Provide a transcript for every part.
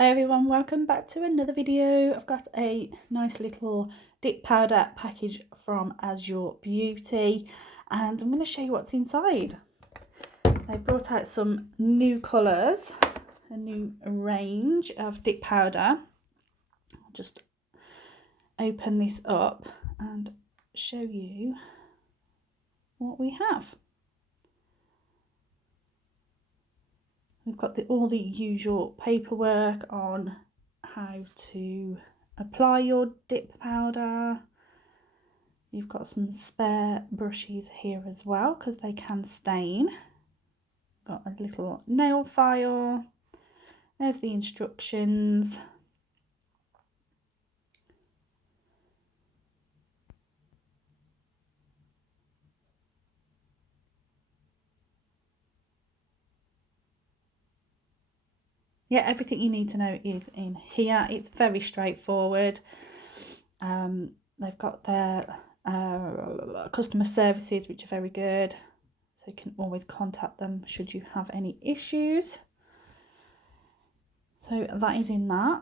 Hi everyone, welcome back to another video. I've got a nice little dip powder package from AZURE Beauty and I'm going to show you what's inside. They've brought out some new colours, a new range of dip powder. I'll just open this up and show you what we have. We've got all the usual paperwork on how to apply your dip powder. You've got some spare brushes here as well because they can stain. Got a little nail file. There's the instructions. Yeah, everything you need to know is in here. It's very straightforward. They've got their customer services, which are very good, so you can always contact them should you have any issues. So that is in that.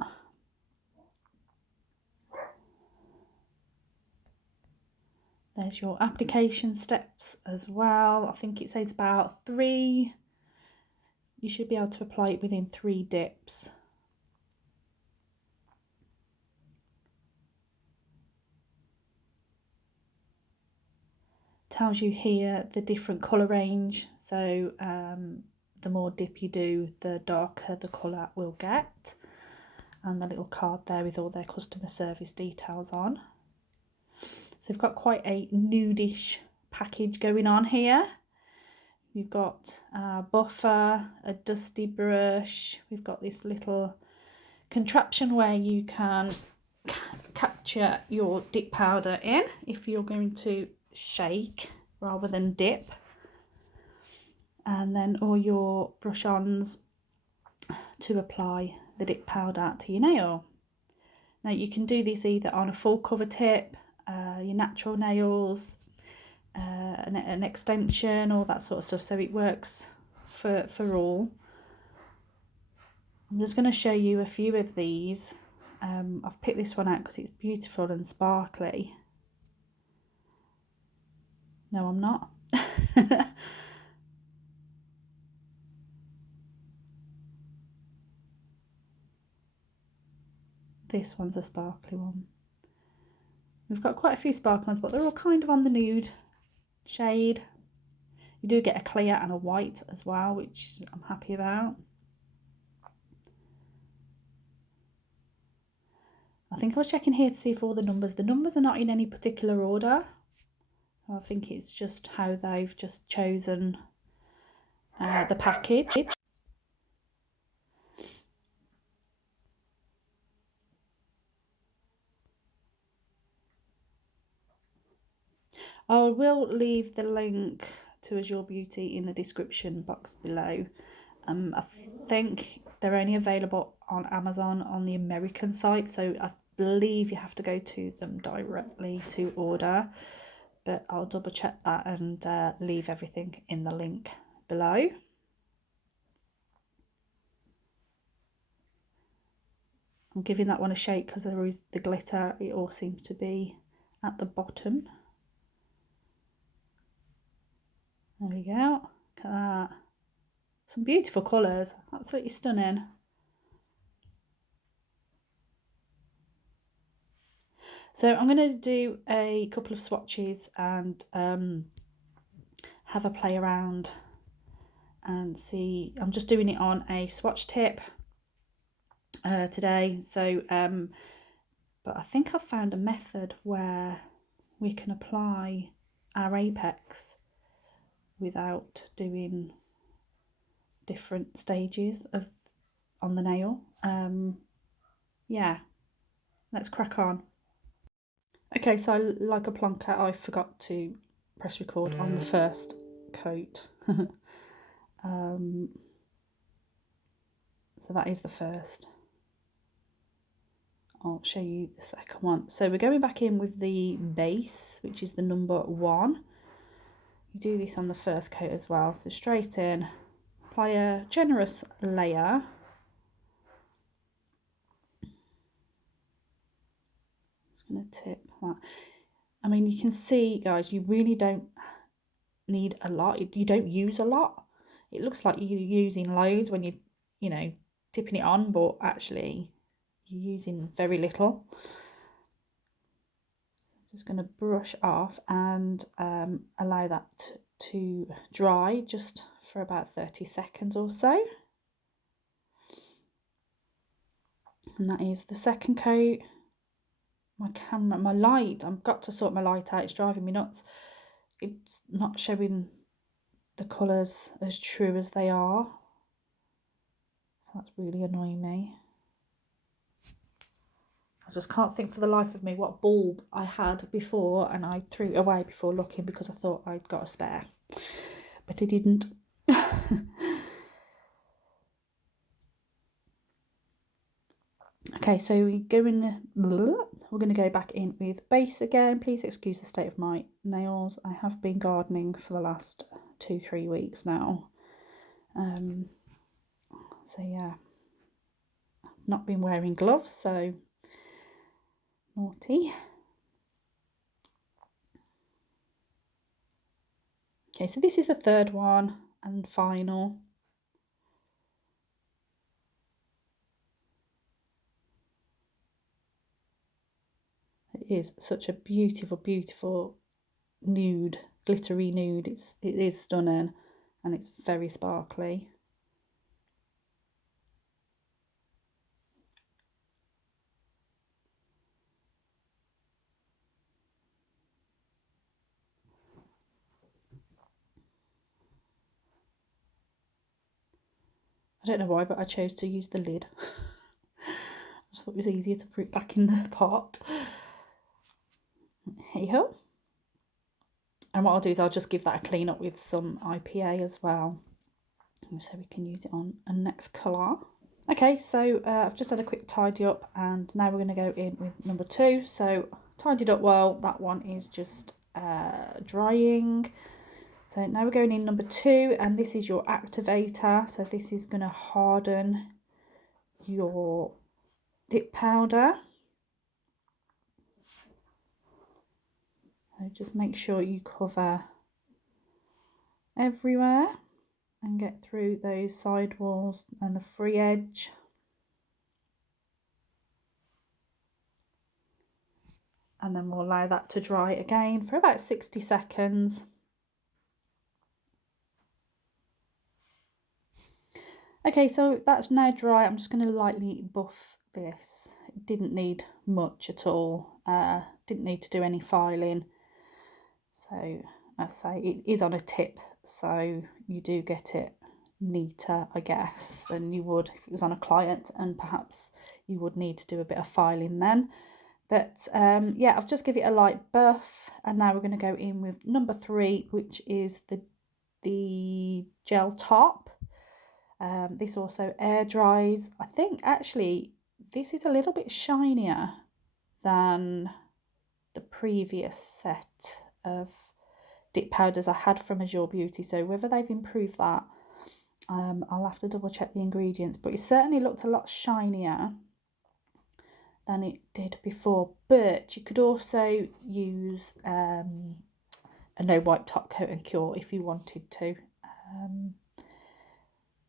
There's your application steps as well. I think it says about 3. You should be able to apply it within 3 dips. Tells you here the different colour range, so the more dip you do, the darker the colour will get, and the little card there with all their customer service details on. So we've got quite a nudish package going on here. We've got a buffer, a dusty brush, we've got this little contraption where you can capture your dip powder in if you're going to shake rather than dip, and then all your brush-ons to apply the dip powder to your nail. Now you can do this either on a full cover tip, your natural nails, an extension, all that sort of stuff, so it works for all. I'm just going to show you a few of these. I've picked this one out because it's beautiful and sparkly. No, I'm not. This one's a sparkly one. We've got quite a few sparkly ones, but they're all kind of on the nude shade. You do get a clear and a white as well, which I'm happy about. I think I was checking here to see if all the numbers are not in any particular order. I think it's just how they've just chosen the package. I will leave the link to AZURE Beauty in the description box below. I think they're only available on Amazon on the American site, so I believe you have to go to them directly to order, but I'll double check that and leave everything in the link below. I'm giving that one a shake because there is the glitter, it all seems to be at the bottom. There we go, look at that. Some beautiful colours, absolutely stunning. So I'm going to do a couple of swatches and have a play around and see. I'm just doing it on a swatch tip today. So, but I think I've found a method where we can apply our apex without doing different stages of on the nail. Yeah, let's crack on. Okay, so like a plonker, I forgot to press record on the first coat. So that is the first. I'll show you the second one. So we're going back in with the base, which is the number 1. You do this on the first coat as well. So straight in, apply a generous layer. going to tip that. I mean, you can see, guys, you really don't need a lot. You don't use a lot. It looks like you're using loads when you know, tipping it on, but actually you're using very little. I'm just going to brush off and allow that to dry just for about 30 seconds or so. And that is the second coat. My camera, my light, I've got to sort my light out, it's driving me nuts. It's not showing the colours as true as they are. So that's really annoying me. I just can't think for the life of me what bulb I had before, and I threw it away before looking because I thought I'd got a spare. But I didn't. Okay, so we're going to go back in with base again. Please excuse the state of my nails. I have been gardening for the last 2-3 weeks now. So yeah, I've not been wearing gloves, so naughty. Okay, so this is the third one and final. It is such a beautiful, beautiful nude, glittery nude. It is stunning, and it's very sparkly. I don't know why, but I chose to use the lid. I just thought it was easier to put it back in the pot. Hey ho. And what I'll do is I'll just give that a clean up with some IPA as well, so we can use it on a next colour. Okay, so I've just had a quick tidy up, and now we're going to go in with number 2. So tidied up well, that one is just drying. So now we're going in number 2, and this is your activator. So this is going to harden your dip powder. So just make sure you cover everywhere and get through those side walls and the free edge. And then we'll allow that to dry again for about 60 seconds. Okay, so that's now dry. I'm just going to lightly buff this. It didn't need much at all. Didn't need to do any filing. So as I say, it is on a tip, so you do get it neater, I guess, than you would if it was on a client, and perhaps you would need to do a bit of filing then. But yeah, I've just given it a light buff, and now we're going to go in with number 3, which is the gel top. This also air dries. I think actually this is a little bit shinier than the previous set of dip powders I had from AZURE Beauty, so whether they've improved that, I'll have to double check the ingredients, but it certainly looked a lot shinier than it did before. But you could also use a no wipe top coat and cure if you wanted to,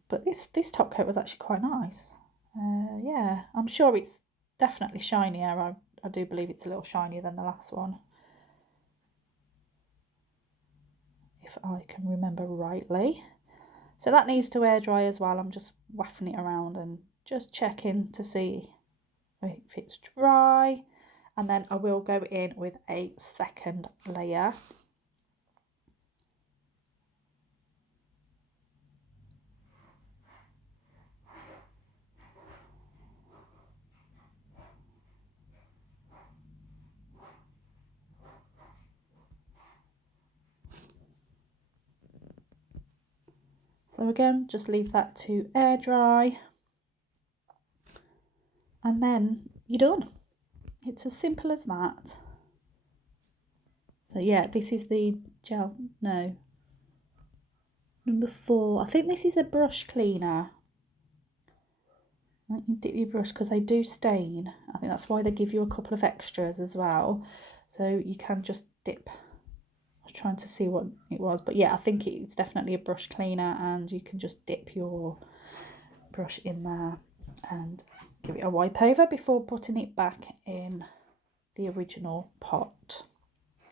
but this top coat was actually quite nice. Yeah, I'm sure it's definitely shinier. I do believe it's a little shinier than the last one, if I can remember rightly. So that needs to air dry as well. I'm just wafting it around and just checking to see if it's dry, and then I will go in with a second layer. So again, just leave that to air dry, and then you're done. It's as simple as that. So yeah, this is the gel, no, number 4. I think this is a brush cleaner. Let you dip your brush because they do stain. I think that's why they give you a couple of extras as well. So you can just dip. I was trying to see what it was, but yeah, I think it's definitely a brush cleaner, and you can just dip your brush in there and give it a wipe over before putting it back in the original pot,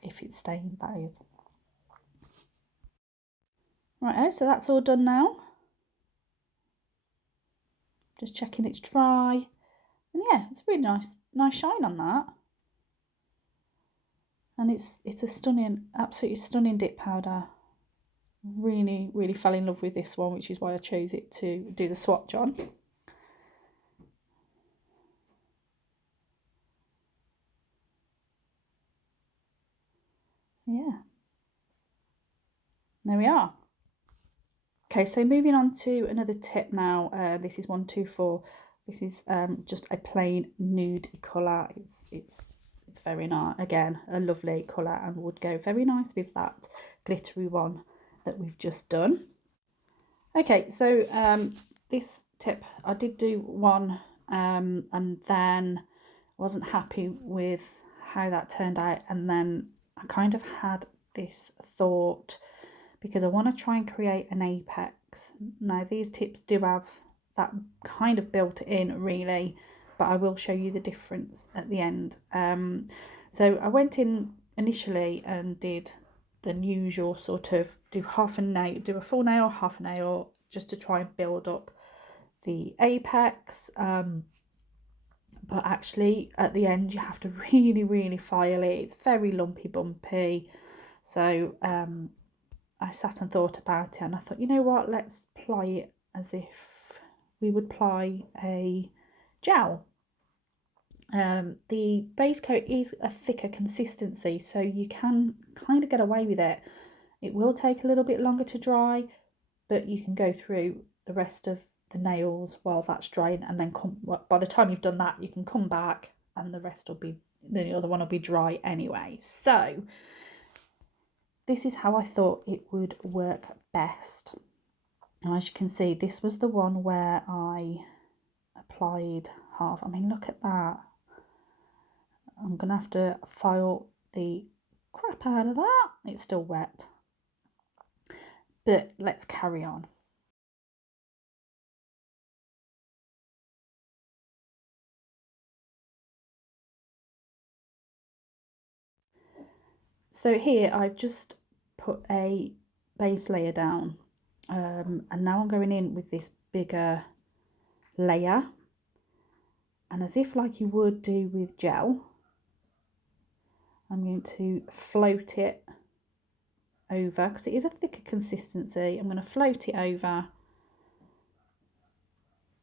if it's stained, that is. Right, so that's all done now. Just checking it's dry. And yeah, it's a really nice shine on that. And it's a stunning, absolutely stunning dip powder. Really, really fell in love with this one, which is why I chose it to do the swatch on. Yeah. There we are. Okay, so moving on to another tip now. This is 124. This is just a plain nude colour. It's very nice. Again, a lovely colour, and would go very nice with that glittery one that we've just done. Okay, so this tip, I did do one, and then I wasn't happy with how that turned out, and then I kind of had this thought, because I want to try and create an apex. Now these tips do have that kind of built in really, but I will show you the difference at the end. So I went in initially and did the usual sort of do half a nail, do a full nail, half a nail, just to try and build up the apex. But actually at the end you have to really file it. It's very lumpy bumpy. So I sat and thought about it, and I thought, you know what, let's apply it as if we would apply a gel. The base coat is a thicker consistency, so you can kind of get away with it. It will take a little bit longer to dry, but you can go through the rest of the nails while that's drying, and then by the time you've done that, you can come back and the rest will be, the other one will be dry anyway. So this is how I thought it would work best. And as you can see, this was the one where I applied half. I mean, look at that. I'm going to have to file the crap out of that. It's still wet. But let's carry on. So here I've just put a base layer down, and now I'm going in with this bigger layer, and as if like you would do with gel, I'm going to float it over, because it is a thicker consistency. I'm going to float it over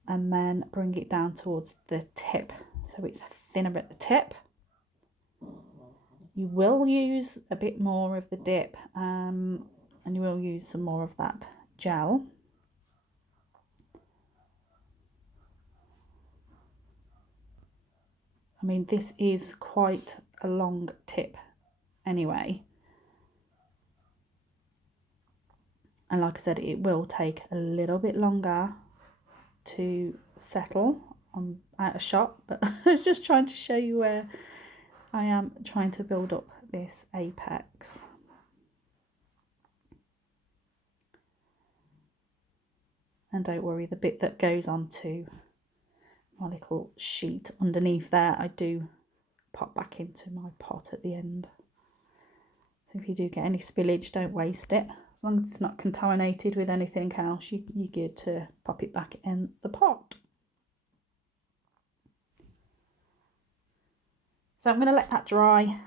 and then bring it down towards the tip, so it's thinner at the tip. You will use a bit more of the dip, and you will use some more of that gel. I mean, this is quite a long tip anyway, and like I said, it will take a little bit longer to settle. I'm out of shot, but I was just trying to show you where I am trying to build up this apex. And don't worry, the bit that goes onto my little sheet underneath there, I do pop back into my pot at the end. So if you do get any spillage, don't waste it. As long as it's not contaminated with anything else, you're good to pop it back in the pot. So I'm going to let that dry,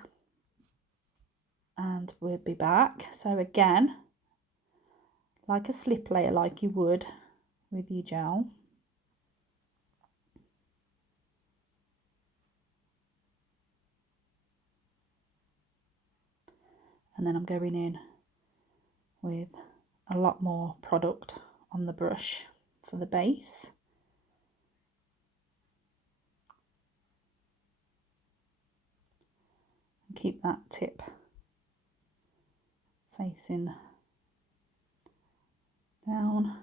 and we'll be back. So again, like a slip layer like you would with your gel. And then I'm going in with a lot more product on the brush for the base. And keep that tip facing down.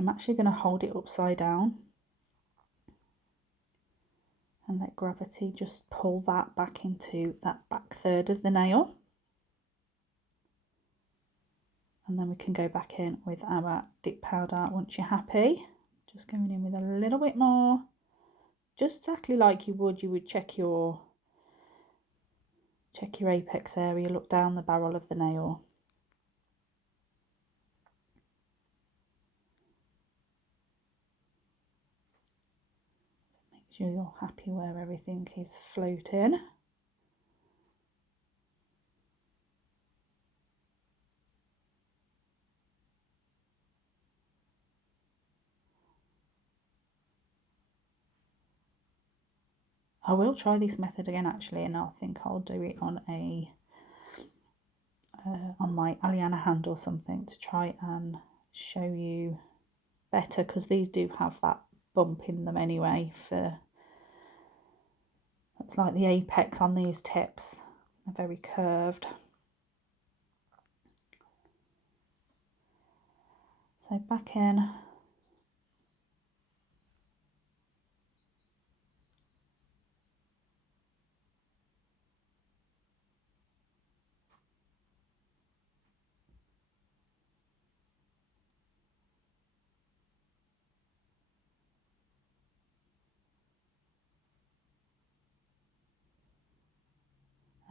I'm actually going to hold it upside down and let gravity just pull that back into that back third of the nail. And then we can go back in with our dip powder once you're happy. Just going in with a little bit more, just exactly like you would check your apex area, look down the barrel of the nail. Make sure you're happy where everything is floating. I will try this method again actually, and I think I'll do it on a on my Aliana hand or something to try and show you better, because these do have that bump in them anyway. It's like the apex on these tips, they're very curved. So back in.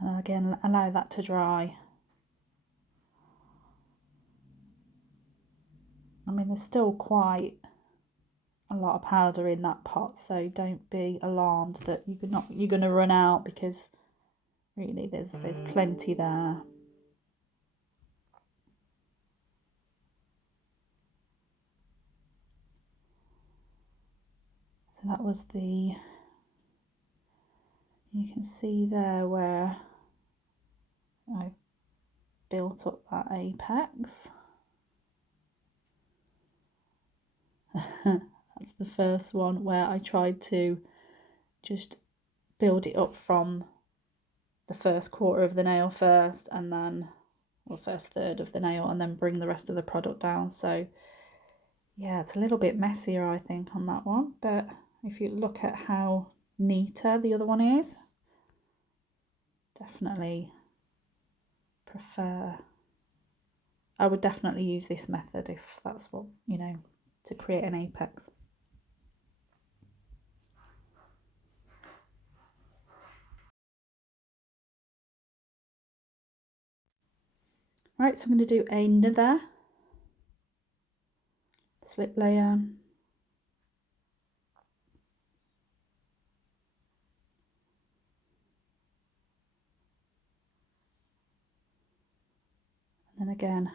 And again, allow that to dry. I mean, there's still quite a lot of powder in that pot, so don't be alarmed that you're going to run out, because really there's plenty there. So that was you can see there where I've built up that apex. That's the first one where I tried to just build it up from the first quarter of the nail first, and then, or first third of the nail, and then bring the rest of the product down. So yeah, it's a little bit messier I think on that one, but if you look at how neater the other one is, definitely prefer, I would definitely use this method if that's what, you know, to create an apex. Right, so I'm going to do another slip layer. And then again,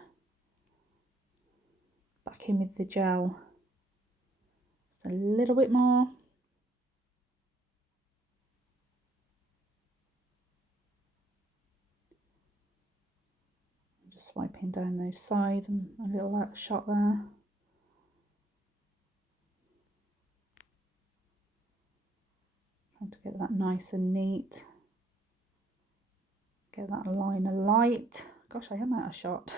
back in with the gel, just a little bit more. Just swiping down those sides and a little shot there. Trying to get that nice and neat. Get that line of light. Gosh, I am out of shot.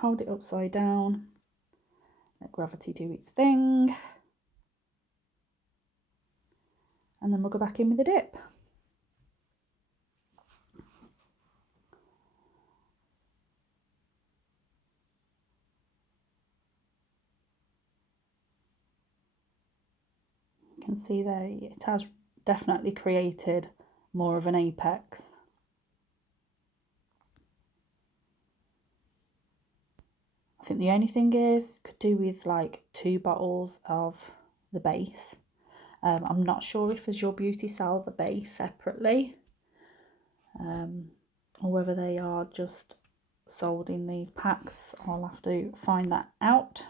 Hold it upside down. Let gravity do its thing. And then we'll go back in with the dip. You can see there it has definitely created more of an apex. I think the only thing is, could do with like 2 bottles of the base. I'm not sure if AZURE Beauty sell the base separately, or whether they are just sold in these packs. I'll have to find that out.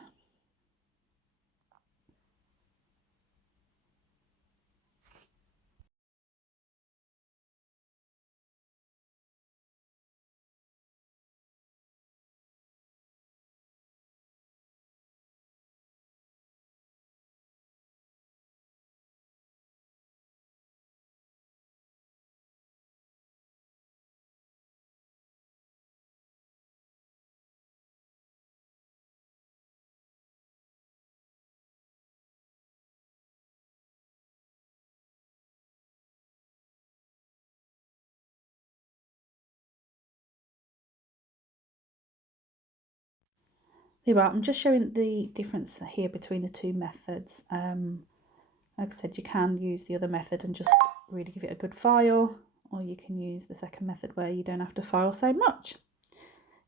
There you are. I'm just showing the difference here between the two methods. Like I said, you can use the other method and just really give it a good file, or you can use the second method where you don't have to file so much.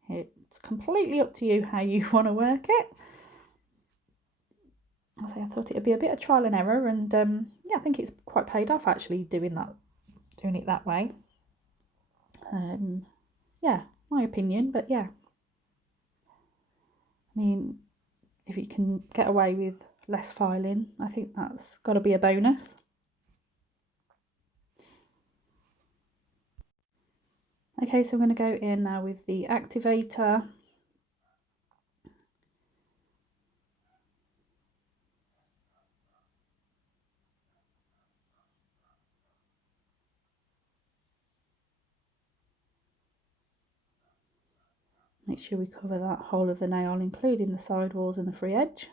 It's completely up to you how you want to work it. I thought it would be a bit of trial and error, and yeah, I think it's quite paid off actually doing it that way. Yeah, my opinion, but yeah, I mean, if you can get away with less filing, I think that's got to be a bonus. Okay, so I'm going to go in now with the activator. Make sure we cover that whole of the nail, including the side walls and the free edge.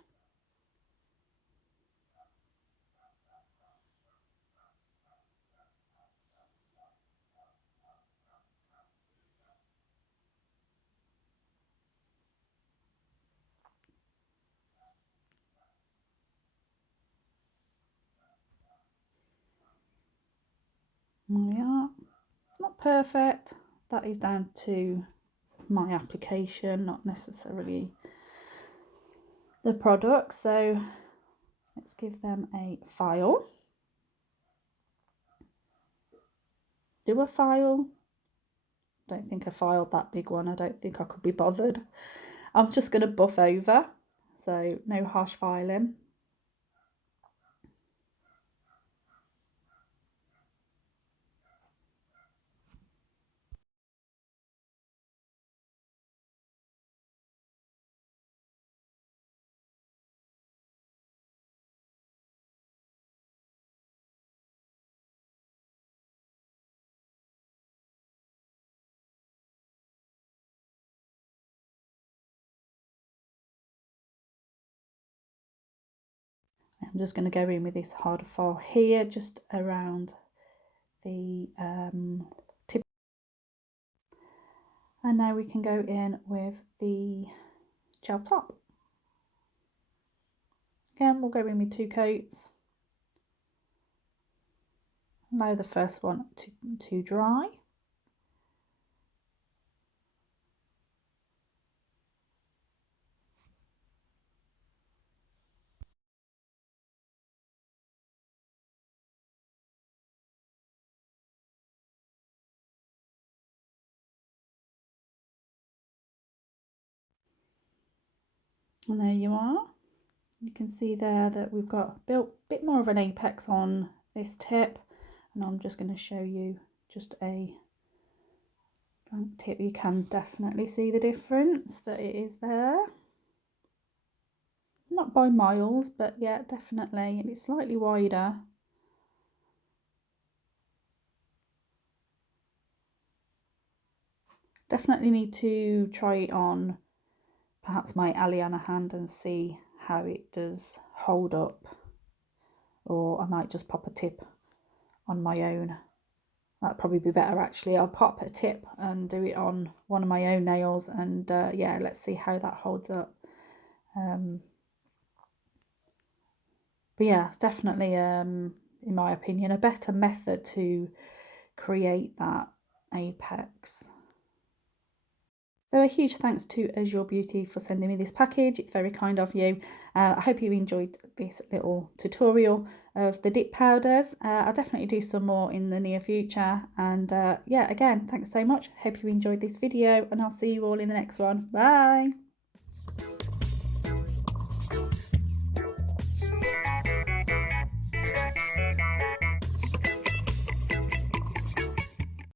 There we are. It's not perfect. That is down to my application, not necessarily the product. So let's give them a file. Do a file. Don't think I filed that big one. I don't think I could be bothered. I'm just going to buff over, so no harsh filing. I'm just going to go in with this harder file here, just around the tip. And now we can go in with the gel top. Again, we'll go in with 2 coats. Allow the first one to dry. And there you are. You can see there that we've got built a bit more of an apex on this tip, and I'm just going to show you just a blank tip. You can definitely see the difference that it is there. Not by miles, but yeah, definitely. And it's slightly wider. Definitely need to try it on perhaps my Aliana hand and see how it does hold up, or I might just pop a tip on my own. That'd probably be better actually. I'll pop a tip and do it on one of my own nails, and yeah, let's see how that holds up. But yeah, it's definitely in my opinion a better method to create that apex. So a huge thanks to AZURE Beauty for sending me this package. It's very kind of you. I hope you enjoyed this little tutorial of the dip powders. I'll definitely do some more in the near future. And yeah, again, thanks so much. Hope you enjoyed this video, and I'll see you all in the next one. Bye.